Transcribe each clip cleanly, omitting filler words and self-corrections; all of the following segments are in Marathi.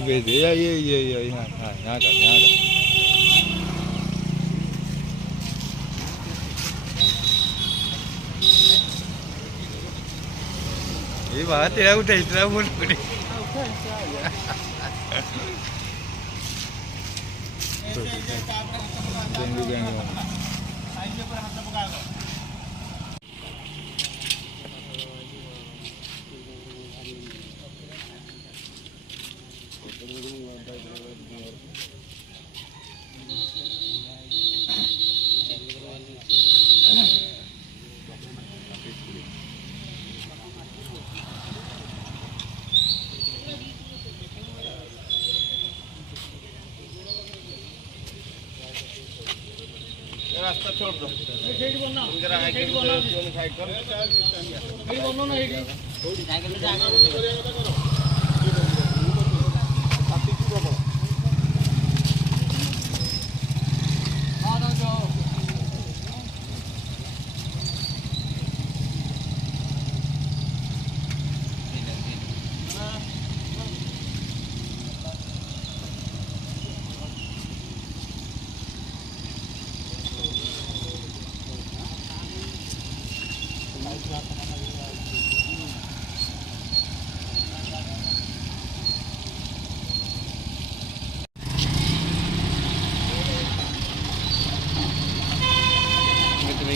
भेज दे ये यहाँ यहाँ का यहाँ का ये बात तेरा उठा इतना बोल उठे रास्ता छोड़ दो जरा साइड कर बोलो ना साइकिल में जाकर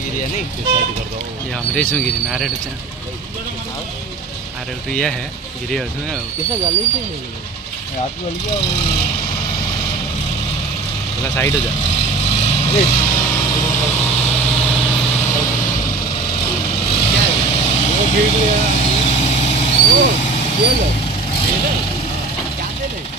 गिरी है नहीं साइड कर दो ये हमरे से गिरी ना रे टचा अरे तो ये है गिरी उसमें कैसा गाली से रात को गल गया थोड़ा साइड हो जा क्या है वो गिर गया वो क्या है क्या दे ले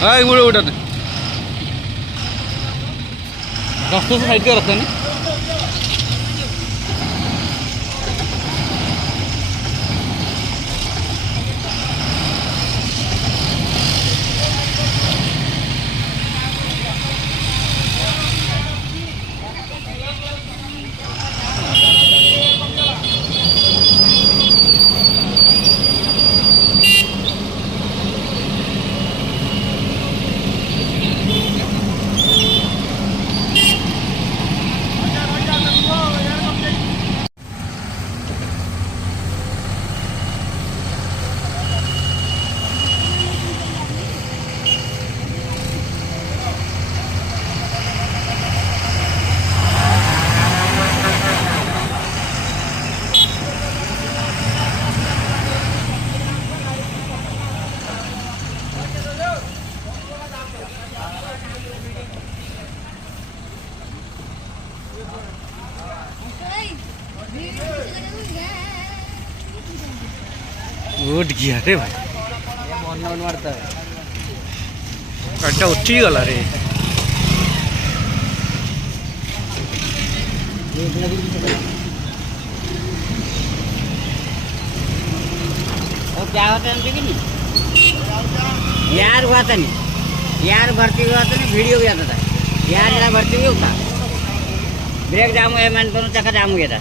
हाय पुढे उठत रस्त्याचं साईड कर रस्त्याने उठ गया रे भाई गाड़ीटा उठी गला रे क्या होता है कि नहीं यार हुआ था नहीं यार भर्ती हुआ था नहीं वीडियो भी आता था यार जरा भर्ती हुई होता ब्रेक जाम हुआ मैंने दोनों चक्का जाम हुआ था